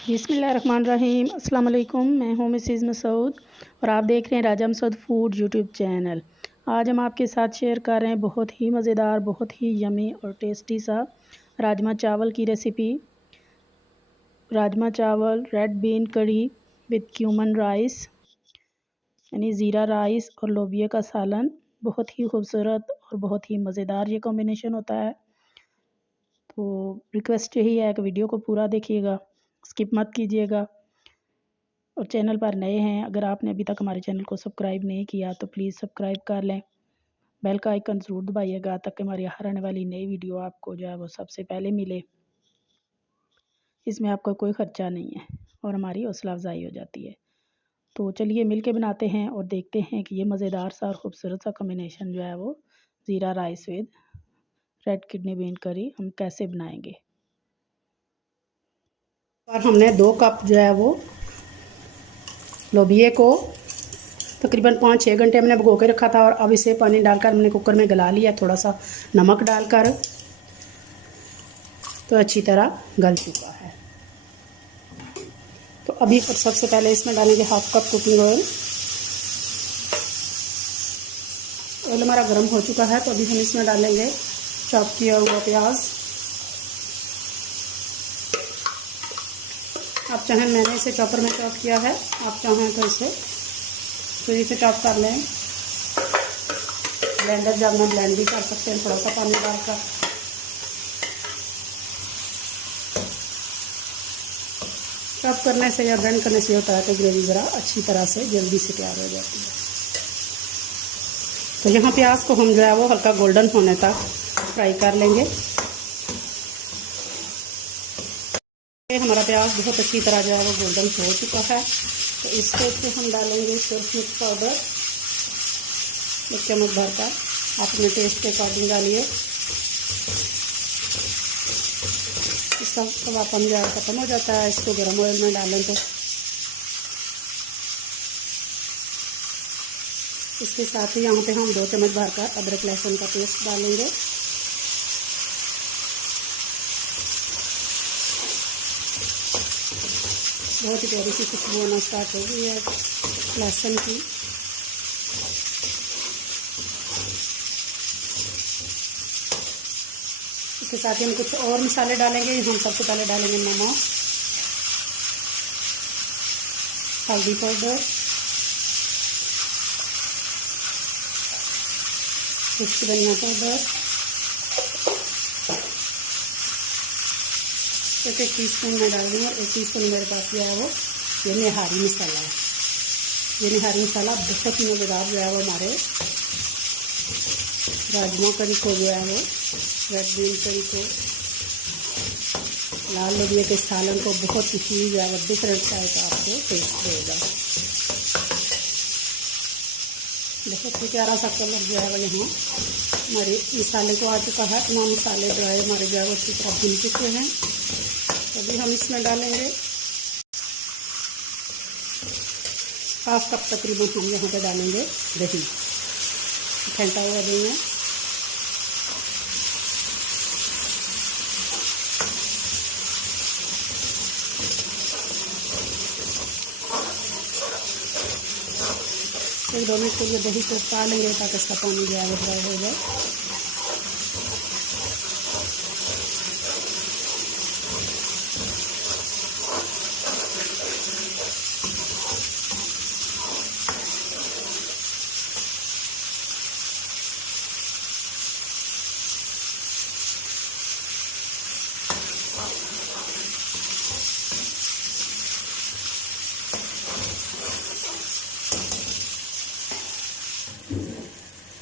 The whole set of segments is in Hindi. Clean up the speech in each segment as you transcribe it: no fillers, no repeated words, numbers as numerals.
बिस्मिल्लाहिर्रहमानिर्रहीम। अस्सलाम वालेकुम। मैं हूँ मिसेज़ मसूद और आप देख रहे हैं राजा मसूद फूड यूट्यूब चैनल। आज हम आपके साथ शेयर कर रहे हैं बहुत ही मज़ेदार, बहुत ही यमी और टेस्टी सा राजमा चावल की रेसिपी। राजमा चावल, red been kadhi with cumin rice यानी ज़ीरा राइस और लोबिया का सालन। बहुत ही खूबसूरत और बहुत ही मज़ेदार ये कॉम्बिनेशन होता है। तो रिक्वेस्ट यही है कि वीडियो को पूरा देखिएगा, स्किप मत कीजिएगा। और चैनल पर नए हैं, अगर आपने अभी तक हमारे चैनल को सब्सक्राइब नहीं किया तो प्लीज़ सब्सक्राइब कर लें। बेल का आइकन ज़रूर दबाइएगा ताकि हमारी हर आने वाली नई वीडियो आपको जो है वो सबसे पहले मिले। इसमें आपका कोई ख़र्चा नहीं है और हमारी हौसला अफजाई हो जाती है। तो चलिए मिल के बनाते हैं और देखते हैं कि ये मज़ेदार सा और ख़ूबसूरत सा कॉम्बिनेशन जो है वो ज़ीरा rice with red kidney bean करी हम कैसे बनाएंगे। और हमने 2 कप जो है वो लोबिये को तकरीबन 5-6 घंटे हमने भिगो के रखा था और अब इसे पानी डालकर हमने कुकर में गला लिया। थोड़ा सा नमक डालकर तो अच्छी तरह गल चुका है। तो अभी सबसे पहले इसमें डालेंगे 1/2 कप कुकिंग ऑयल। ऑयल हमारा गर्म हो चुका है तो अभी हम इसमें डालेंगे चॉप किया हुआ प्याज। आप चाहें, मैंने इसे चॉपर में चॉप किया है, आप चाहें तो इसे छुरी से चॉप कर लें। ब्लेंडर जब में ब्लेंड भी कर सकते हैं थोड़ा सा पानी डालकर। चॉप करने से या ब्लेंड करने से होता है कि ग्रेवी ज़रा अच्छी तरह से जल्दी से तैयार हो जाती है। तो यहाँ प्याज को हम जो है वो हल्का गोल्डन होने तक फ्राई कर लेंगे। हमारा प्याज बहुत अच्छी तरह जो है वो गोल्डन हो चुका है तो इस स्टेज पे हम डालेंगे सूरज मिर्च पाउडर 1 चम्मच भरकर। आप अपने टेस्ट के अकॉर्डिंग डालिए। इसका कबापन जो है ख़त्म हो जाता है इसको गर्म ऑयल में डालें तो। इसके साथ ही यहाँ पे हम 2 चम्मच भरकर अदरक लहसुन का पेस्ट डालेंगे। बहुत ही प्यारी सी खुशबू आना स्टार्ट हो गई है लहसुन की। इसके साथ ही हम कुछ और मसाले डालेंगे। हम सबसे पहले डालेंगे नमक, हल्दी पाउडर, कुछ धनिया पाउडर, 1 टीस्पून मैं डाल दूँगी और 1 टीस्पून मेरे पास जो है वो ये निहारी मसाला है। ये निहारी मसाला बहुत ही मज़ेदार जो है वो हमारे राजमा करी को जो है वो रेड बीन करी को लाल लोबिया के सालन को बहुत ही जो है वो डिफरेंट टाइप का आपको टेस्ट देगा। बहुत ही प्यारा सा कलर जो है वो यहाँ हमारे मसाले को आ चुका है। तमाम मसाले जो है हमारे जो है वो अच्छी तरह भून चुके हैं। अभी हम इसमें डालेंगे 1/2 कप तकरीबन हम यहाँ पे डालेंगे दही, फेंटा हुआ दही है। एक 2 मिनट के लिए दही को पका लेंगे ताकि इसका पानी जो है वो ड्राई हो जाए।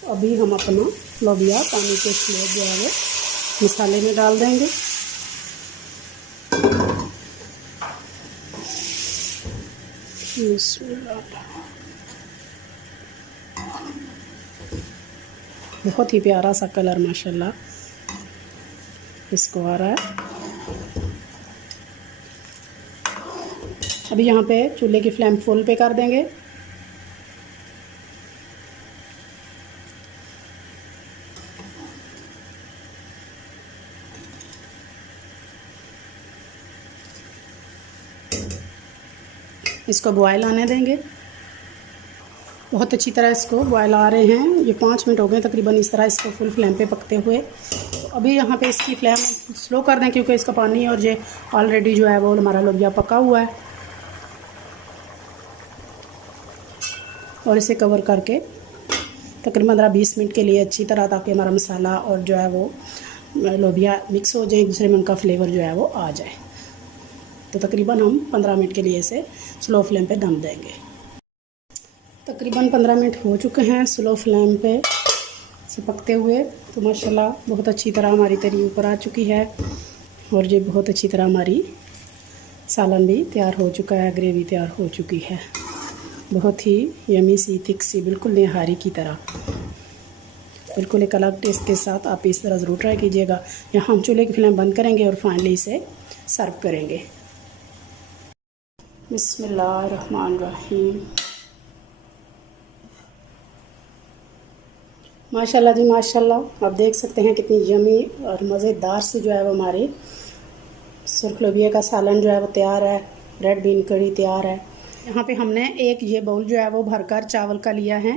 अभी हम अपना लोबिया पानी के स्लेब जो है वो मसाले में डाल देंगे। बहुत ही प्यारा सा कलर माशाल्लाह इसको आ रहा है। अभी यहाँ पे चूल्हे की फ्लेम फुल पे कर देंगे। इसको बॉयल आने देंगे। बहुत अच्छी तरह इसको बॉयल आ रहे हैं, ये 5 मिनट हो गए तकरीबन इस तरह इसको फुल फ्लेम पे पकते हुए। तो अभी यहाँ पे इसकी फ्लेम स्लो कर दें क्योंकि इसका पानी और ये ऑलरेडी जो है वो हमारा लोबिया पका हुआ है। और इसे कवर करके तकरीबन 15-20 मिनट के लिए अच्छी तरह, ताकि हमारा मसाला और जो है वो लोबिया मिक्स हो जाए, एक दूसरे में उनका फ्लेवर जो है वो आ जाए। तो तकरीबन हम 15 मिनट के लिए इसे स्लो फ्लेम पे दम देंगे। तकरीबन 15 मिनट हो चुके हैं स्लो फ्लेम पे से पकते हुए। तो माशाल्लाह बहुत अच्छी तरह हमारी तरी ऊपर आ चुकी है और ये बहुत अच्छी तरह हमारी सालन भी तैयार हो चुका है, ग्रेवी तैयार हो चुकी है। बहुत ही यमी सी, थिक सी, बिल्कुल निहारी की तरह, बिल्कुल एक अलग टेस्ट के साथ आप इस तरह ज़रूर ट्राई कीजिएगा। यहाँ हम चूल्हे की फ्लेम बंद करेंगे और फाइनली इसे सर्व करेंगे। बिस्मिल्लाहिर्रहमानिर्रहीम। माशाल्लाह जी माशाल्लाह, आप देख सकते हैं कितनी यमी और मज़ेदार से जो है वो हमारे सुर्ख लोबिया का सालन जो है वो तैयार है। रेड बीन करी तैयार है। यहाँ पे हमने एक ये बाउल जो है वो भरकर चावल का लिया है,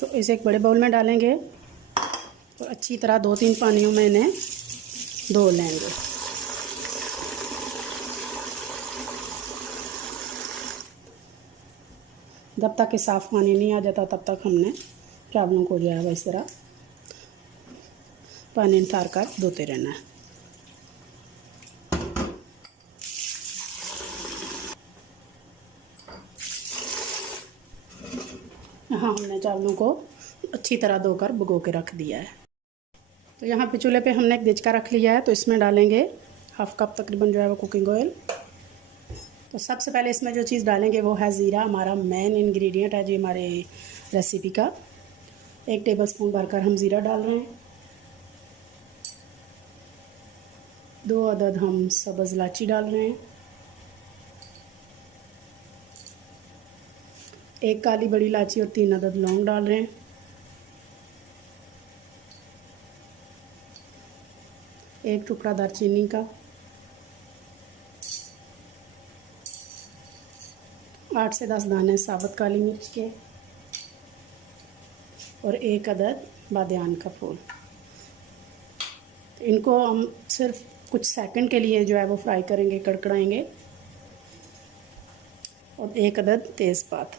तो इसे एक बड़े बाउल में डालेंगे और अच्छी तरह 2-3 पानियों में इन्हें धो लेंगे। जब तक कि साफ़ पानी नहीं आ जाता तब तक हमने चावलों को जो है वो इस तरह पानी नितार कर धोते रहना है। यहाँ हमने चावलों को अच्छी तरह धोकर भिगो के रख दिया है। तो यहाँ पे चूल्हे पे हमने एक देचका रख लिया है, तो इसमें डालेंगे 1/2 कप तकरीबन जो है वो कुकिंग ऑयल। तो सबसे पहले इसमें जो चीज़ डालेंगे वो है ज़ीरा, हमारा मेन इंग्रेडिएंट है जी हमारे रेसिपी का। 1 टेबलस्पून भरकर हम ज़ीरा डाल रहे हैं। 2 अदद हम सब्ज़ इलायची डाल रहे हैं। 1 काली बड़ी इलायची और 3 अदद लौंग डाल रहे हैं। 1 टुकड़ा दालचीनी का, 8 से 10 दाने साबुत काली मिर्च के और 1 अदद बादियान का फूल। तो इनको हम सिर्फ कुछ सेकंड के लिए जो है वो फ्राई करेंगे, कड़कड़ाएंगे। और 1 अदद तेज़पात।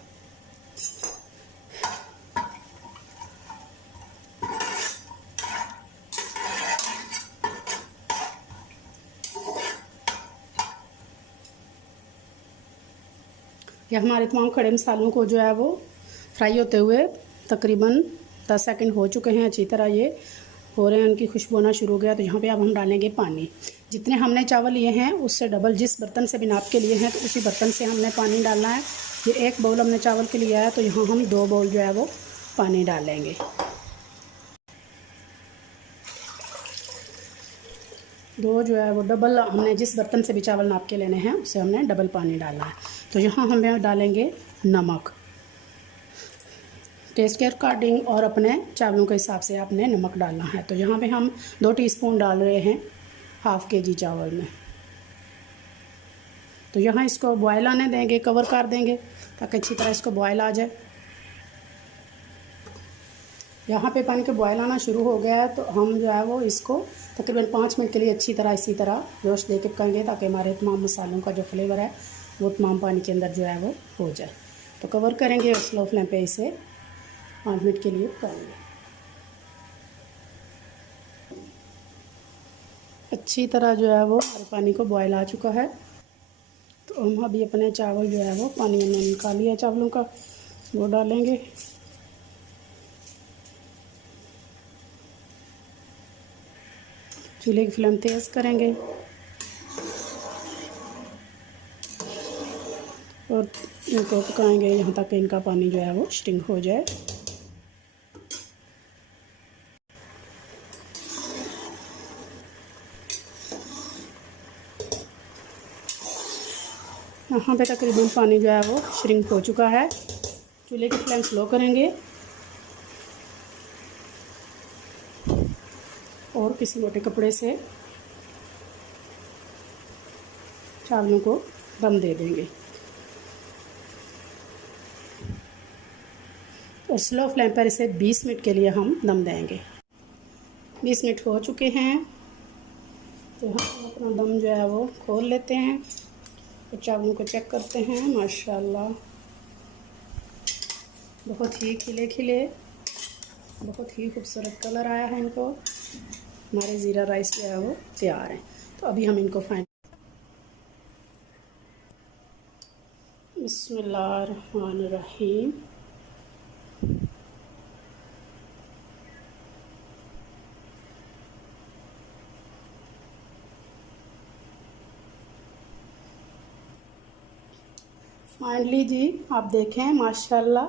यह हमारे तमाम खड़े मसालों को जो है वो फ्राई होते हुए तकरीबन 10 सेकंड हो चुके हैं। अच्छी तरह ये हो रहे हैं, उनकी खुशबू आना शुरू हो गया। तो यहाँ पे अब हम डालेंगे पानी। जितने हमने चावल लिए हैं उससे डबल, जिस बर्तन से भी नाप के लिए हैं तो उसी बर्तन से हमने पानी डालना है। ये 1 बाउल हमने चावल के लिया है, तो यहाँ हम 2 बाउल जो है वो पानी डालेंगे। दो जो है वो डबल, हमने जिस बर्तन से भी चावल नाप के लेने हैं उससे हमने डबल पानी डालना है। तो यहाँ हमें डालेंगे नमक, टेस्ट के अकॉर्डिंग और अपने चावलों के हिसाब से आपने नमक डालना है। तो यहाँ पे हम 2 टीस्पून डाल रहे हैं 1/2 kg चावल में। तो यहाँ इसको बॉयल आने देंगे, कवर कर देंगे ताकि अच्छी तरह इसको बॉयल आ जाए। यहाँ पे पानी का बॉयल आना शुरू हो गया है, तो हम जो है वो इसको तकरीबन 5 मिनट के लिए अच्छी तरह इसी तरह जोश दे के पकाएंगे, ताकि हमारे तमाम मसालों का जो फ्लेवर है वो तमाम पानी के अंदर जो है वो हो जाए। तो कवर करेंगे और स्लो फ्लेम पे इसे 5 मिनट के लिए पकाएंगे। अच्छी तरह जो है वो हमारे पानी को बॉयल आ चुका है। तो हम अभी अपने चावल जो है वो पानी हमने निकाल लिया चावलों का, वो डालेंगे। चूल्हे की फ्लेम तेज़ करेंगे और इनको पकाएंगे यहाँ तक इनका पानी जो है वो स्टिंग हो जाए। यहाँ पे तकरीबन पानी जो है वो श्रिंक हो चुका है। चूल्हे की फ्लेम स्लो करेंगे और किसी मोटे कपड़े से चावलों को दम दे देंगे। और स्लो फ्लेम पर इसे 20 मिनट के लिए हम दम देंगे। 20 मिनट हो चुके हैं, तो हम अपना दम जो है वो खोल लेते हैं और चावलों को चेक करते हैं। माशाल्लाह बहुत ही खिले खिले, बहुत ही खूबसूरत कलर आया है इनको। हमारे ज़ीरा राइस जो है वो तैयार है। तो अभी हम इनको बिस्मिल्लाहिर्रहमानिर्रहीम। फाइनली जी आप देखें माशाल्लाह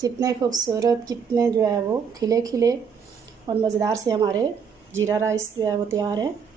कितने खूबसूरत, कितने जो है वो खिले खिले और मज़ेदार से हमारे ज़ीरा राइस जो है वो तैयार है।